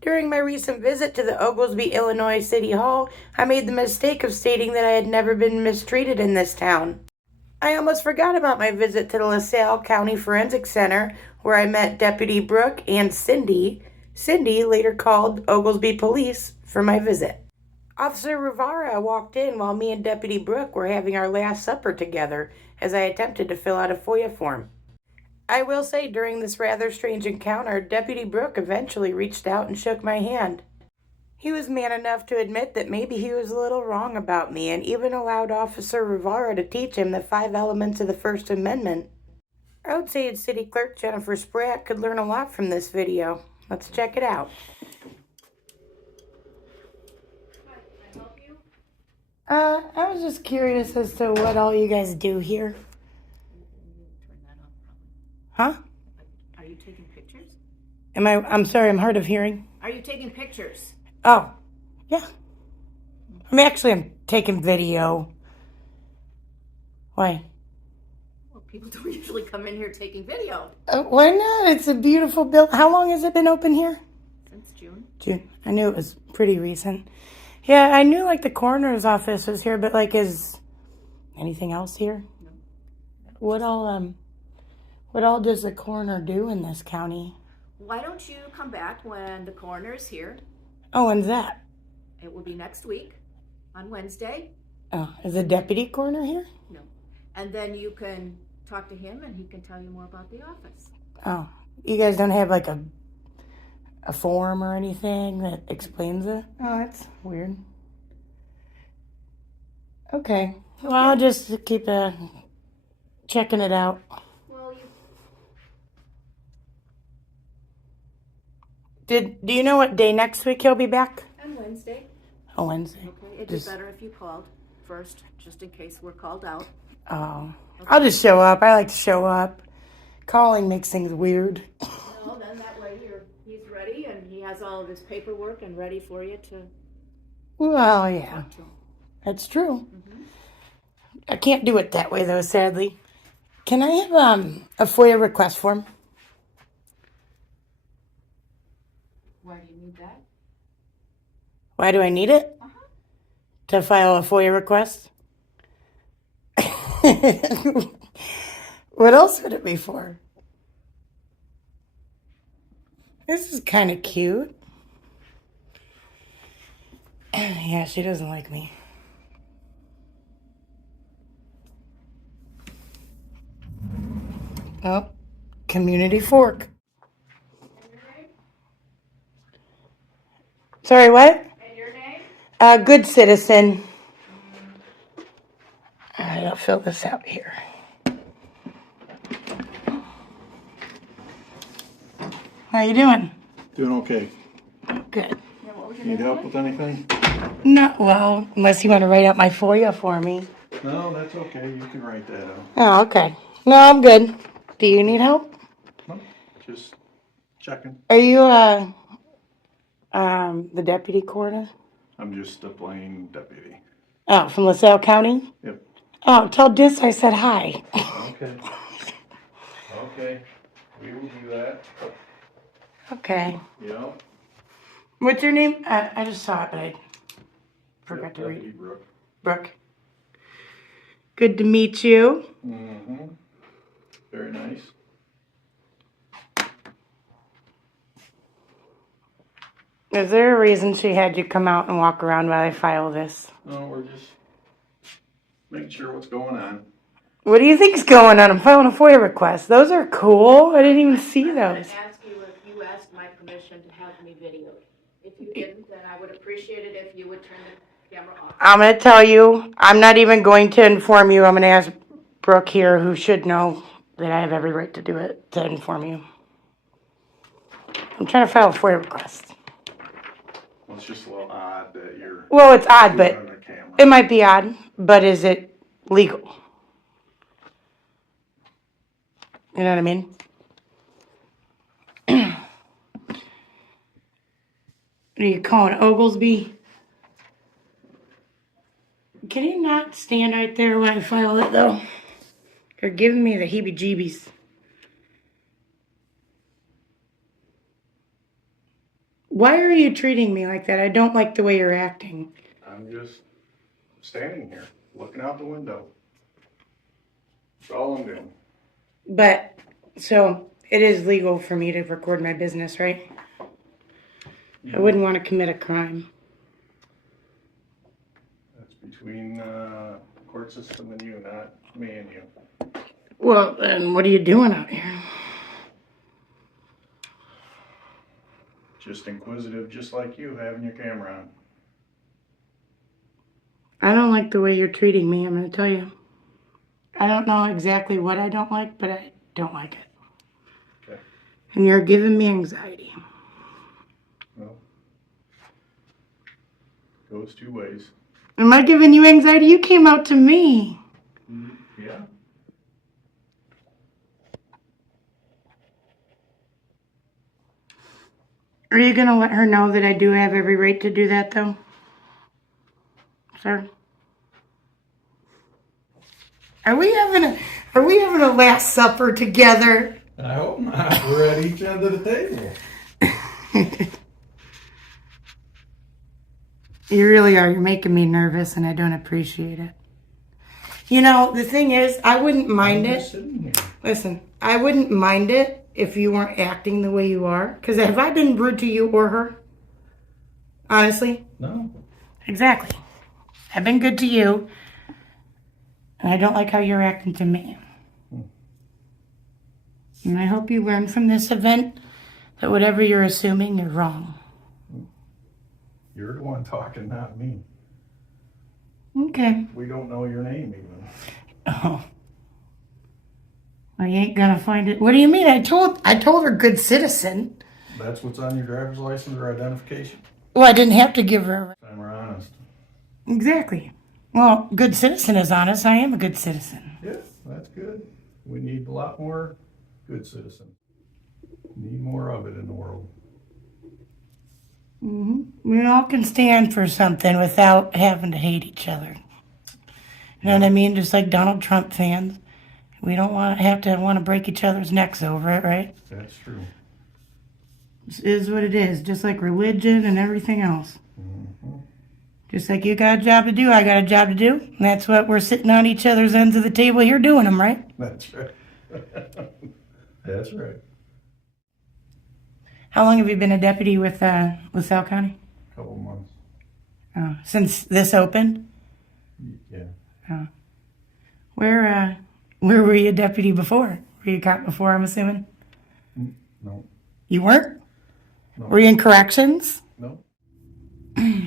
During my recent visit to the Oglesby, Illinois City Hall, I made the mistake of stating that I had never been mistreated in this town. I almost forgot about my visit to the LaSalle County Forensic Center, where I met Deputy Brooke and Cindy. Cindy later called Oglesby Police for my visit. Officer Rivera walked in while me and Deputy Brooke were having our last supper together as I attempted to fill out a FOIA form. I will say during this rather strange encounter, Deputy Brooke eventually reached out and shook my hand. He was man enough to admit that maybe he was a little wrong about me and even allowed Officer Rivera to teach him the 5 elements of the First Amendment. I would say City Clerk Jennifer Spratt could learn a lot from this video. Let's check it out. I was just curious as to what all you guys do here. Huh? Are you taking pictures? I'm sorry, I'm hard of hearing. Are you taking pictures? Oh, yeah. I'm taking video. Why? Well, people don't usually come in here taking video. Why not? It's a beautiful building. How long has it been open here? Since June. June. I knew it was pretty recent. Yeah, I knew like the coroner's office was here, but like is anything else here? No. What all does the coroner do in this county? Why don't you come back when the coroner is here? Oh, when's that? It will be next week on Wednesday. Oh, is the deputy coroner here? No. And then you can talk to him and he can tell you more about the office. Oh, you guys don't have like a form or anything that explains it? Oh, that's weird. Okay. Well, I'll just keep checking it out. Well, Do you know what day next week he'll be back? on Wednesday. Oh, Wednesday. Okay. It'd be better if you called first, just in case we're called out. Oh, okay. I'll just show up. I like to show up. Calling makes things weird. No, then that way he's ready and he has all of his paperwork and ready for you to. Well, yeah, talk to him. that's true. Mm-hmm. I can't do it that way though, sadly. Can I have a FOIA request form? Why do you need that? Why do I need it? To file a FOIA request? What else would it be for? This is kind of cute. Yeah, she doesn't like me. Oh, community fork. Sorry, what? And your name? Good citizen. All right, I'll fill this out here. How you doing? Doing okay. Good. Yeah, what was your Need name? help with anything? No, well, unless you want to write out my FOIA for me. No, that's okay. You can write that out. Oh, okay. No, I'm good. Do you need help? No, just checking. Are you the deputy coroner? I'm just a plain deputy. Oh, from LaSalle County? Yep. Oh, tell Dis I said hi. Okay. Okay. We will do that. Okay. Yep. What's your name? I just saw it, but I forgot to read. Deputy Brooke. Brooke. Good to meet you. Mm-hmm. Very nice. Is there a reason she had you come out and walk around while I file this? No, we're just making sure what's going on. What do you think's going on? I'm filing a FOIA request. Those are cool. I didn't even see those. I'm going to ask you if you asked my permission to have me videoed. If you didn't, then I would appreciate it if you would turn the camera off. I'm going to tell you, I'm not even going to inform you. I'm going to ask Brooke here, who should know that I have every right to do it, to inform you. I'm trying to file a FOIA request. Well, it's just a little odd that you're Well, it's odd, doing it but on the camera. it might be odd, but is it legal? You know what I mean? Are you calling Oglesby? Can you not stand right there while I file it, though? You're giving me the heebie-jeebies. Why are you treating me like that? I don't like the way you're acting. I'm just standing here, looking out the window. That's all I'm doing. But, so, it is legal for me to record my business, right? I wouldn't want to commit a crime. That's between court system and you, not me and you. Well, then what are you doing out here? Just inquisitive, just like you, having your camera on. I don't like the way you're treating me, I'm going to tell you. I don't know exactly what I don't like, but I don't like it. Okay. And you're giving me anxiety. Well, goes two ways. Am I giving you anxiety? You came out to me. Yeah. Are you going to let her know that I do have every right to do that, though? Sir? Are we having a last supper together? I hope not. We're at each end of the table. You really are. You're making me nervous, and I don't appreciate it. You know, the thing is, I wouldn't mind I'm it. just sitting here. Listen, I wouldn't mind it if you weren't acting the way you are. Because have I been rude to you or her? Honestly? No. Exactly. I've been good to you. And I don't like how you're acting to me. And I hope you learn from this event that whatever you're assuming, you're wrong. You're the one talking, not me. Okay. We don't know your name even. Oh. I ain't gonna find it. What do you mean? I told her good citizen. That's what's on your driver's license or identification? Well, I didn't have to give her. I'm honest. Exactly. Well, good citizen is honest. I am a good citizen. Yeah, that's good. We need a lot more good citizens. Need more of it in the world. We all can stand for something without having to hate each other. You know what I mean? Just like Donald Trump fans. We don't want to break each other's necks over it, right? That's true. This is what it is. Just like religion and everything else. Just like you got a job to do, I got a job to do. And that's what we're sitting on each other's ends of the table here doing them, right? That's right. That's right. How long have you been a deputy with LaSalle County? Couple months. Oh, since this opened? Yeah. Oh. Where were you a deputy before? Were you a cop before, I'm assuming? No. You weren't? No. Were you in corrections? No.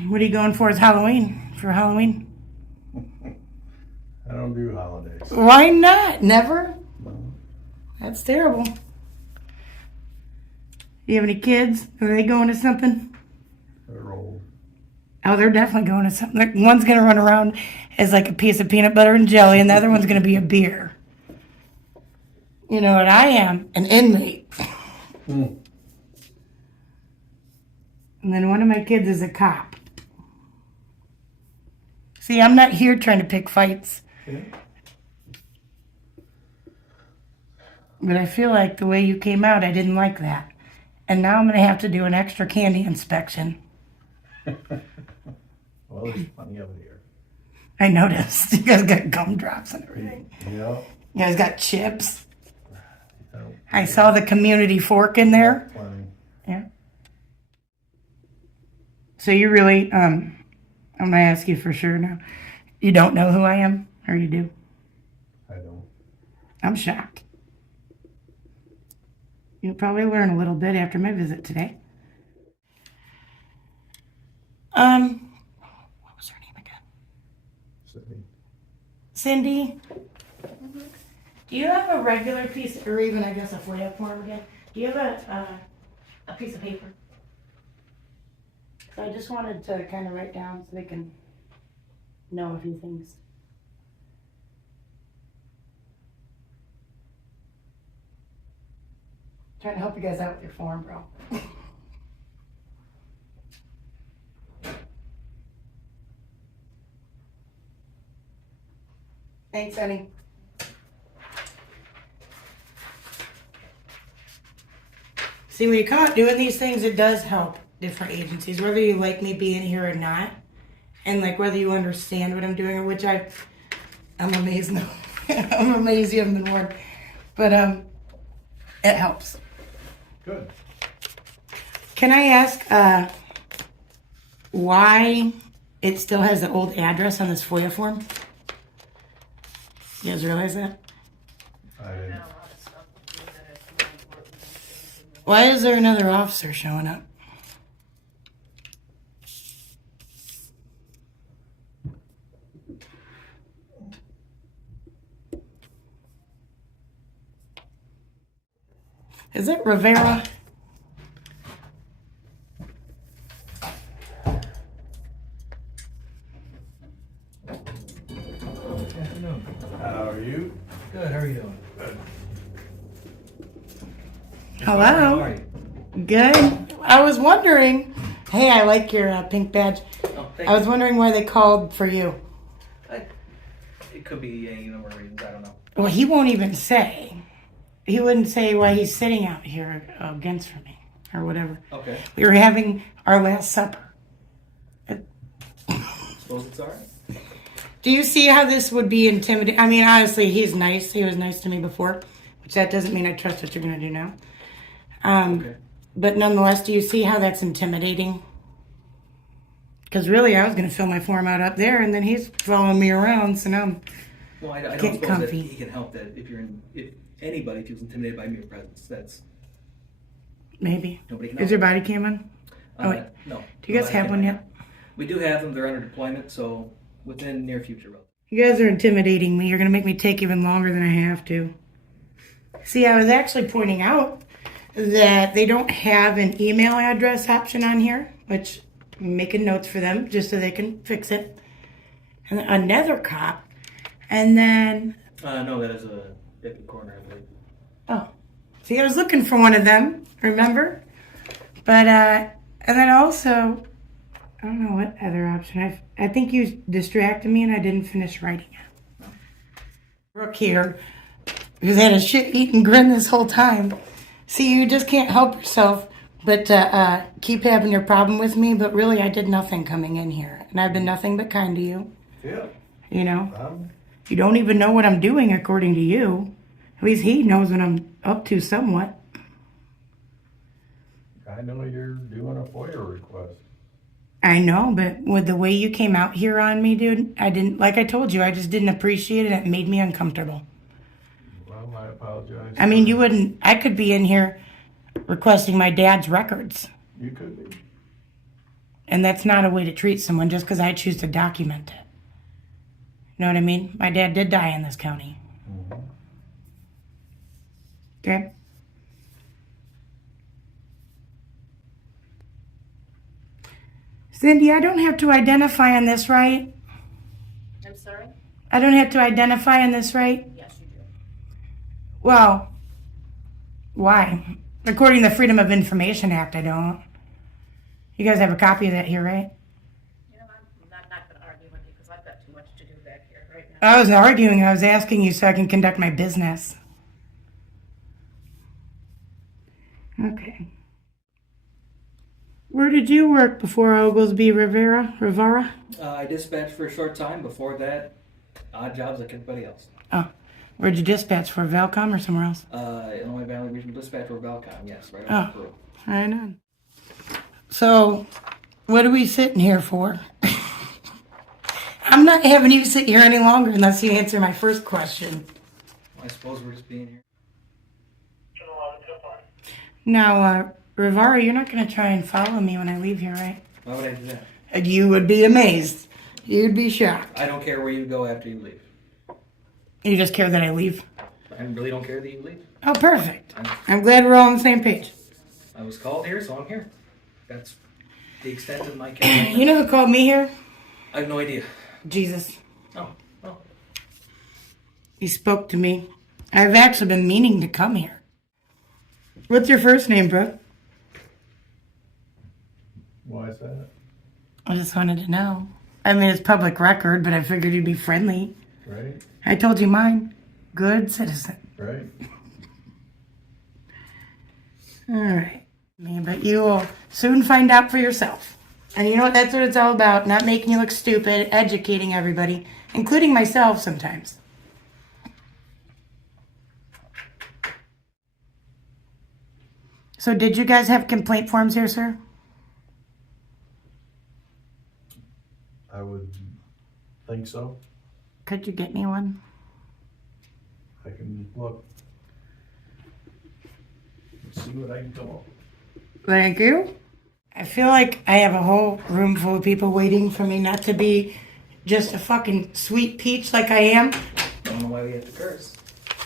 What are you going for? It's Halloween. For Halloween? I don't do holidays. Why not? Never? No. That's terrible. You have any kids? Are they going to something? They're old. Oh, they're definitely going to something. One's going to run around as like a piece of peanut butter and jelly, and the other one's going to be a beer. You know what I am? An inmate. Mm. And then one of my kids is a cop. See, I'm not here trying to pick fights. Yeah. But I feel like the way you came out, I didn't like that. And now I'm going to have to do an extra candy inspection. Well, there's plenty of it here. I noticed. You guys got gumdrops and everything. Yeah. You guys got chips. Yeah. I saw the community fork in there. Plenty. Yeah. So you really, I'm going to ask you for sure now. You don't know who I am? Or you do? I don't. I'm shocked. You'll probably learn a little bit after my visit today. What was her name again? Cindy? Do you have a regular piece, or even I guess a FOIA form again? Do you have a piece of paper? So I just wanted to kind of write down so they can know a few things. Trying to help you guys out with your form, bro. Thanks, honey. See, when you're caught doing these things, it does help. different agencies, whether you like me being here or not, and like whether you understand what I'm doing, or which I'm amazed now. I'm amazed you haven't been warned, but it helps. Good. Can I ask why it still has the old address on this FOIA form? You guys realize that? I didn't. Why is there another officer showing up? Is it Rivera? Afternoon. How are you? Good, how are you doing? Good. How Hello. are you? Good. I was wondering. Hey, I like your pink badge. Oh, thank I was wondering why they called for you. It could be any number of reasons, I don't know. Well, he won't even say. He wouldn't say why he's sitting out here against for me or whatever. Okay. We were having our last supper. Suppose it's alright. Do you see how this would be intimidating? I mean, honestly, he's nice. He was nice to me before, which that doesn't mean I trust what you're going to do now. Okay. But nonetheless, do you see how that's intimidating? Because really, I was going to fill my form out up there, and then he's following me around, so now I'm Well, I don't getting suppose that comfy. he can help that if anybody feels intimidated by mere presence. That's Maybe. nobody can Is help. your body cam on? Oh, wait. No. Do you guys Nobody have can. one yet? We do have them. They're under deployment, so within near future. You guys are intimidating me. You're going to make me take even longer than I have to. See, I was actually pointing out that they don't have an email address option on here, which I'm making notes for them just so they can fix it. And another cop. And then, No, that is a deputy coroner, I believe. oh, see, I was looking for one of them, remember? But, and then also, I don't know what other option. I think you distracted me and I didn't finish writing it. Brooke here, who's had a shit-eating grin this whole time. See, you just can't help yourself but keep having your problem with me. But really, I did nothing coming in here. And I've been nothing but kind to you. Yeah. You know? You don't even know what I'm doing according to you. At least he knows what I'm up to somewhat. I know you're doing a FOIA request. I know, but with the way you came out here on me, dude, I didn't, like I told you, I just didn't appreciate it. It made me uncomfortable. Well, I apologize. I mean, you wouldn't, I could be in here requesting my dad's records. You could be. And that's not a way to treat someone just because I choose to document it. You know what I mean? My dad did die in this county. Mm-hmm. Okay? Cindy, I don't have to identify on this, right? I'm sorry? I don't have to identify on this, right? Yes, you do. Well, why? According to the Freedom of Information Act, I don't. You guys have a copy of that here, right? You know, I'm not going to argue with you because I've got too much to do back here right now. I wasn't arguing. I was asking you so I can conduct my business. Okay. Where did you work before Oglesby Rivera? I dispatched for a short time. Before that, odd jobs like everybody else. Oh, where'd you dispatch for? Valcom or somewhere else? Illinois Valley Regional Dispatch or Valcom, yes, right Oh. on the road. I know. So, what are we sitting here for? I'm not having you sit here any longer unless you answer my first question. I suppose we're just being here. Now, Rivera, you're not going to try and follow me when I leave here, right? Why would I do that? And you would be amazed. You'd be shocked. I don't care where you go after you leave. You just care that I leave? I really don't care that you leave. Oh, perfect. I'm glad we're all on the same page. I was called here, so I'm here. That's the extent of my care. You know who called me here? I have no idea. Jesus. Oh, well. He spoke to me. I've actually been meaning to come here. What's your first name, bro? Why is that? I just wanted to know. I mean, it's public record, but I figured you'd be friendly. Right? I told you mine. Good citizen. Right? All right. But you will soon find out for yourself. And you know what? That's what it's all about. Not making you look stupid, educating everybody, including myself sometimes. So did you guys have complaint forms here, sir? I would think so. Could you get me one? I can look. Let's see what I can come up with. Thank you. I feel like I have a whole room full of people waiting for me not to be just a fucking sweet peach like I am. Don't know why we have to curse.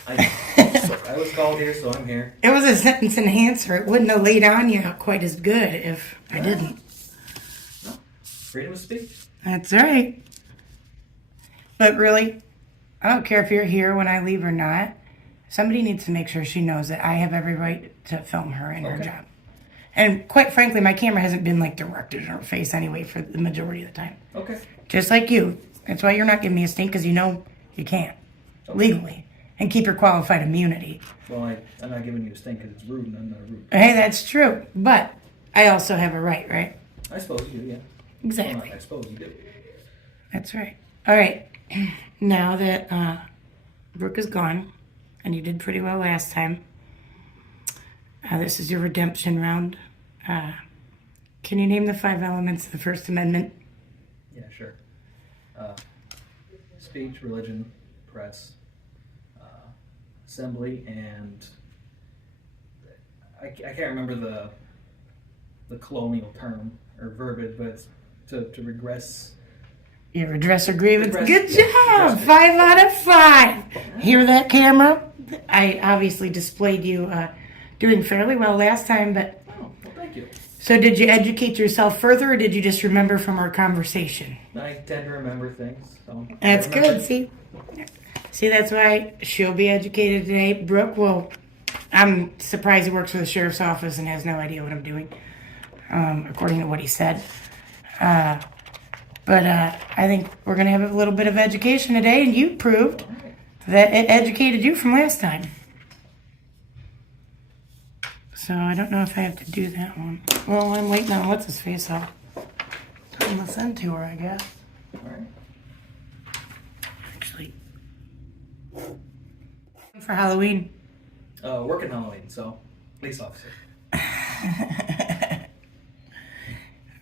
I was called here, so I'm here. It was a sentence enhancer. It wouldn't have laid on you quite as good if I didn't. No. Freedom of speech. That's right. But really, I don't care if you're here when I leave or not. Somebody needs to make sure she knows that I have every right to film her in her job. And quite frankly, my camera hasn't been like directed in her face anyway for the majority of the time. Okay. Just like you. That's why you're not giving me a stink, because you know you can't. Legally. And keep your qualified immunity. Well, I'm not giving you a stink because it's rude and I'm not rude. Hey, that's true. But I also have a right, right? I suppose you do, yeah. Exactly. Well, I suppose you do. That's right. All right. Now that Brooke is gone, and you did pretty well last time, this is your redemption round. Can you name the 5 elements of the First Amendment? Yeah, sure. Speech, religion, press, assembly, and I can't remember the colonial term or verbiage, but it's to regress. You redress or grievance. Redress, Good yeah, job. redress. 5 out of 5. Hear that, camera? I obviously displayed you doing fairly well last time, but... Oh, well, thank you. So did you educate yourself further, or did you just remember from our conversation? I tend to remember things. So That's I remember. good, see? See, that's why she'll be educated today. Brooke, well, I'm surprised he works for the sheriff's office and has no idea what I'm doing, according to what he said. But I think we're going to have a little bit of education today, and you proved that it educated you from last time. So I don't know if I have to do that one. Well, I'm waiting on what's-his-face. I'll turn this into her, I guess. All right. Actually, for Halloween. Working Halloween, so police officer.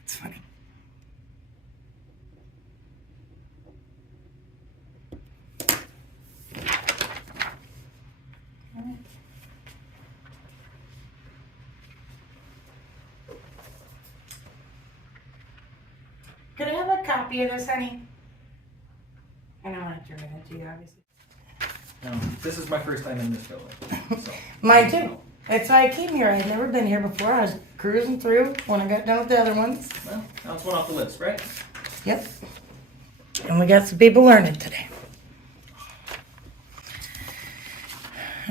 It's funny. Could I have a copy of this, honey? I don't want to turn it into you, obviously. This is my first time in this building. So. Mine too. That's why I came here. I had never been here before. I was cruising through when I got done with the other ones. Well, now it's one off the list, right? Yep. And we got some people learning today.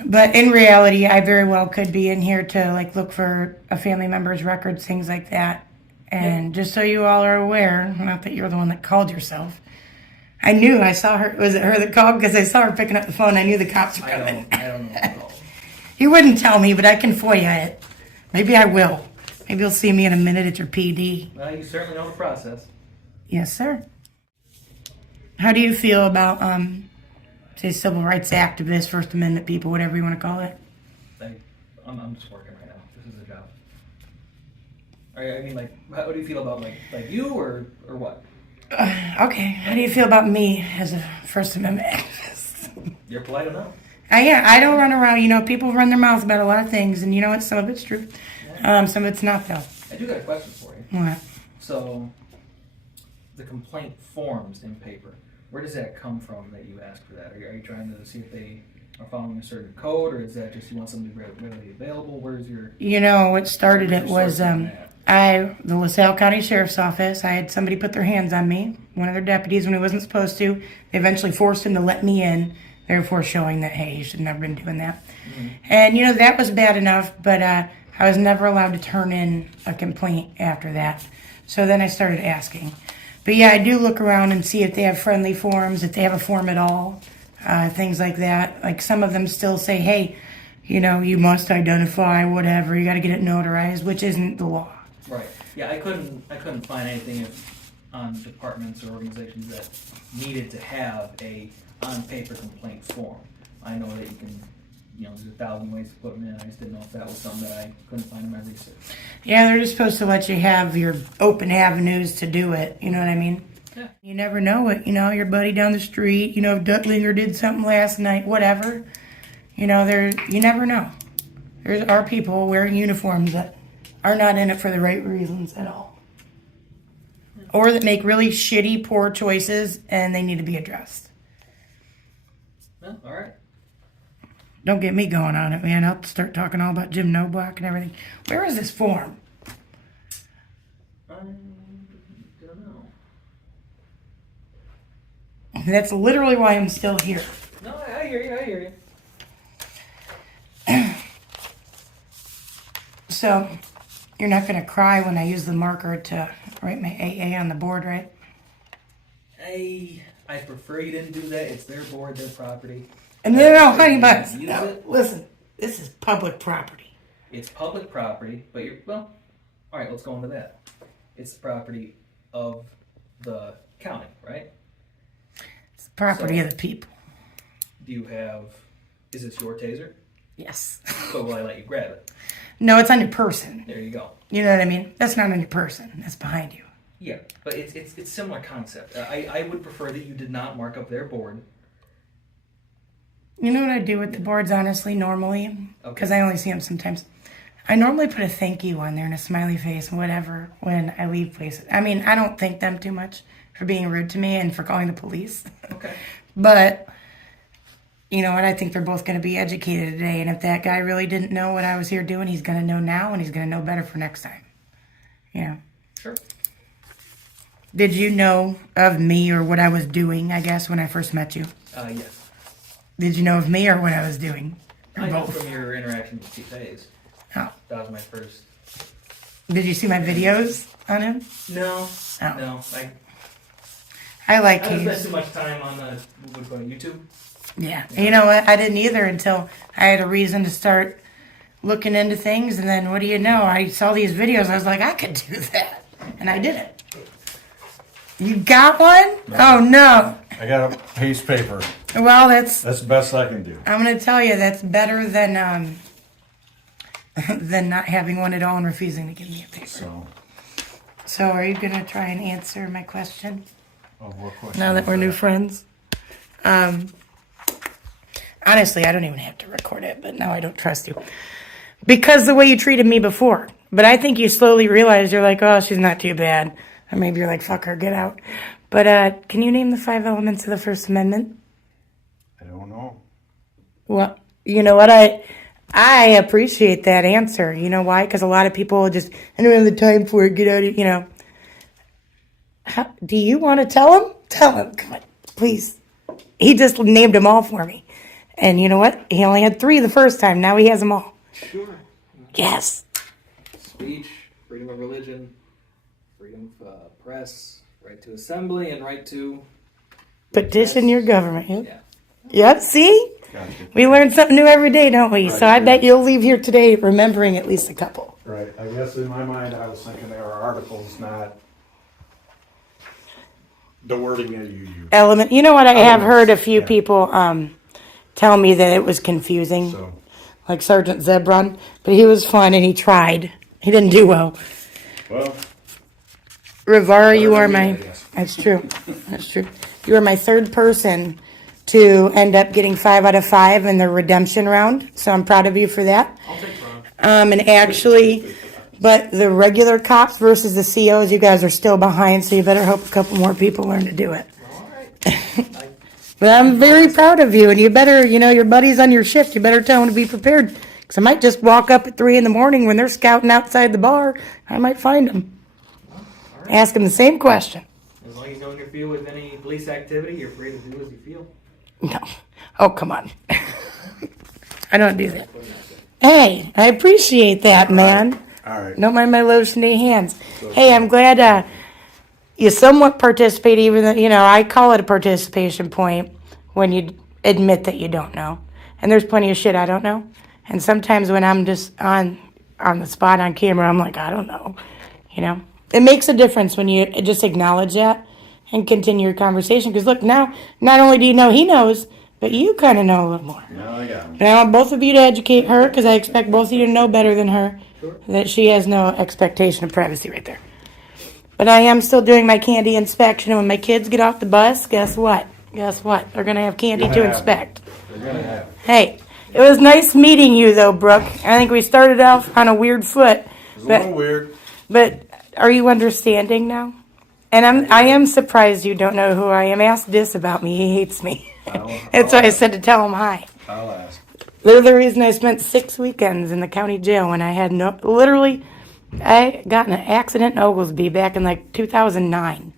But in reality, I very well could be in here to like look for a family member's records, things like that. And just so you all are aware, not that you're the one that called yourself, I knew I saw her. Was it her that called? Because I saw her picking up the phone. I knew the cops were coming. I don't know at all. You wouldn't tell me, but I can FOIA it. Maybe I will. Maybe you'll see me in a minute at your PD. Well, you certainly know the process. Yes, sir. How do you feel about, say, civil rights activists, First Amendment people, whatever you want to call it? I'm just working right now. This is a job. I mean, like, how do you feel about like you or what? Okay. How do you feel about me as a First Amendment activist? You're polite enough. Yeah, I don't run around. You know, people run their mouths about a lot of things, and you know what? Some of it's true. Some of it's not, though. I do got a question for you. What? So, the complaint forms in paper, where does that come from that you ask for that? Are you trying to see if they are following a certain code, or is that just you want something to be readily available? Where's your... You know, what started it was the the LaSalle County Sheriff's Office. I had somebody put their hands on me, one of their deputies, when he wasn't supposed to. They eventually forced him to let me in, therefore showing that, hey, you should have never been doing that. Mm-hmm. And, you know, that was bad enough, but I was never allowed to turn in a complaint after that. So then I started asking. But, yeah, I do look around and see if they have friendly forms, if they have a form at all, things like that. Like some of them still say, hey, you must identify whatever. You got to get it notarized, which isn't the law. Right. Yeah, I couldn't find anything on departments or organizations that needed to have a on-paper complaint form. I know that you can, there's 1,000 ways to put them in. I just didn't know if that was something that I couldn't find in my research. Yeah, they're just supposed to let you have your open avenues to do it. You know what I mean? Yeah. You never know it. your buddy down the street, if Duttlinger did something last night, whatever. You never know. There are people wearing uniforms that are not in it for the right reasons at all. Or that make really shitty, poor choices, and they need to be addressed. Oh, all right. Don't get me going on it, man. I'll start talking all about Jim Noblock and everything. Where is this form? I don't know. That's literally why I'm still here. No, I hear you. So, you're not going to cry when I use the marker to write my AA on the board, right? I prefer you didn't do that. It's their board, their property. And no, honey buns. Use No, it. listen, this is public property. It's public property, but all right, let's go into that. It's the property of the county, right? It's the property of the people. Is this your taser? Yes. So will I let you grab it? No, it's on your person. There you go. You know what I mean? That's not on your person. That's behind you. Yeah, but it's similar concept. I would prefer that you did not mark up their board. You know what I do with the boards, honestly, normally? Because I only see them sometimes. I normally put a thank you on there and a smiley face and whatever when I leave places. I mean, I don't thank them too much for being rude to me and for calling the police. Okay. But, you know what? I think they're both going to be educated today. And if that guy really didn't know what I was here doing, he's going to know now and he's going to know better for next time. Yeah. Sure. Did you know of me or what I was doing, I guess, when I first met you? Yes. Did you know of me or what I was doing? Or I know both? from your interaction with Chief Hayes. Oh. That was my first. Did you see my videos on him? No. Oh. No. I like I don't spend Hayes. too much time on YouTube. Yeah. And you know what? I didn't either until I had a reason to start looking into things. And then what do you know? I saw these videos. I was like, I could do that. And I did it. You got one? No. Oh, no. I got a piece of paper. Well, that's That's the best I can do. I'm going to tell you, that's better than not having one at all and refusing to give me a paper. So are you going to try and answer my question? What question? Now that we're new friends? Honestly, I don't even have to record it, but now I don't trust you. Because the way you treated me before. But I think you slowly realize you're like, oh, she's not too bad. Or maybe you're like, fuck her, get out. But can you name the 5 elements of the First Amendment? I don't know. Well, you know what? I appreciate that answer. You know why? Because a lot of people just, I don't have the time for it, get out of it, do you want to tell him? Tell him. Come on, please. He just named them all for me. And you know what? He only had 3 the first time. Now he has them all. Sure. Yes. Speech, freedom of religion, freedom of press, right to assembly, and right to Petition your government. Yep. Yeah. Yep, see? Gotcha. We learn something new every day, don't we? Right. So I bet you'll leave here today remembering at least a couple. Right. I guess in my mind, I was thinking they were articles, not the wording that you use. Element. You know what? I have heard a few Yeah. people tell me that it was confusing. So, Like Sergeant Zebron, but he was fun and he tried. He didn't do well. well, Rivara, you are Whatever my. you do, yes. That's true. That's true. You are my 3rd person to end up getting 5 out of 5 in the redemption round. So I'm proud of you for that. I'll take Ron. And actually, but the regular cops versus the COs, you guys are still behind. So you better hope a couple more people learn to do it. All right. But I'm very proud of you, and you better, your buddies on your shift, you better tell them to be prepared. Because I might just walk up at 3 a.m. when they're scouting outside the bar. I might find them. All right. Ask them the same question. As long as you don't interfere with any police activity, you're free to do as you feel. No. Oh, come on. I don't do that. Hey, I appreciate that, man. all right. Don't mind my lotiony hands. Hey, I'm glad you somewhat participate, even though, I call it a participation point when you admit that you don't know. And there's plenty of shit I don't know. And sometimes when I'm just on the spot on camera, I'm like, I don't know. You know, it makes a difference when you just acknowledge that and continue your conversation. Because look, now, not only do you know he knows, but you kind of know a little more. Now I got him. And I want both of you to educate her, because I expect both of you to know better than her that she has no expectation of privacy right there. But I am still doing my candy inspection, and when my kids get off the bus, guess what? Guess what? They're going to have candy to inspect. They're gonna have it. Hey, it was nice meeting you, though, Brooke. I think we started off on a weird foot. It's a little weird. But are you understanding now? And I am surprised you don't know who I am. Ask Dis about me. He hates me. That's why I said to tell him hi. I'll ask. They're the reason I spent 6 weekends in the county jail when I had I got in an accident in Oglesby back in like 2009. And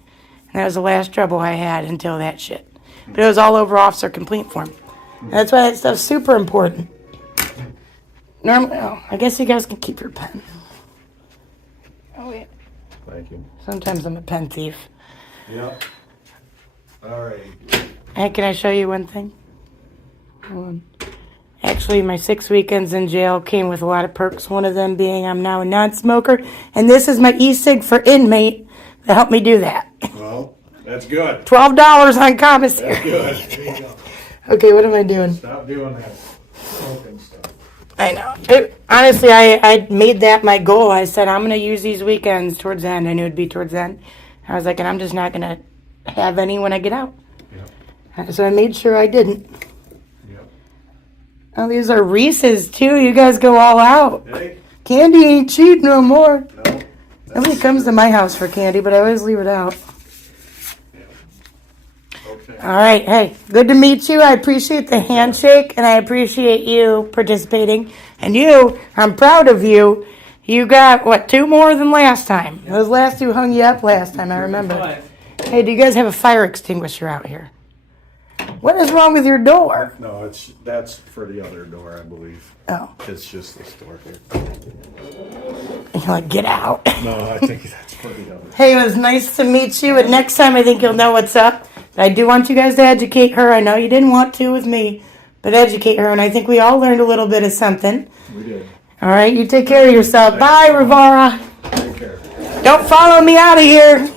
that was the last trouble I had until that shit. But it was all over officer complaint form. And that's why that stuff's super important. Normally, I guess you guys can keep your pen. Oh, yeah. Thank you. Sometimes I'm a pen thief. Yep. All right. Hey, can I show you one thing? Hold on. Actually, my 6 weekends in jail came with a lot of perks. One of them being I'm now a non-smoker. And this is my e-cig for inmate that helped me do that. Well, that's good. $12 on commissary. Good. There you go. Okay, what am I doing? Stop doing that smoking stuff. I know. Honestly, I made that my goal. I said, I'm going to use these weekends towards the end. I knew it'd be towards the end. I was like, and I'm just not going to have any when I get out. Yep. So I made sure I didn't. Yep. Oh, these are Reese's, too. You guys go all out. Hey. Candy ain't cheap no more. No. Nobody comes to my house for candy, but I always leave it out. Okay. All right. Hey, good to meet you. I appreciate the handshake, and I appreciate you participating. And you, I'm proud of you. You got, 2 more than last time? Those last 2 hung you up last time, I remember. Hey, do you guys have a fire extinguisher out here? What is wrong with your door? No, that's for the other door, I believe. Oh, It's just this door here. you're like, get out. No, I think that's for the other. Hey, it was nice to meet you, and next time I think you'll know what's up. But I do want you guys to educate her. I know you didn't want to with me, but educate her, and I think we all learned a little bit of something. We did. All right, you take care of yourself. Bye, Rivara. Take care. Don't follow me out of here.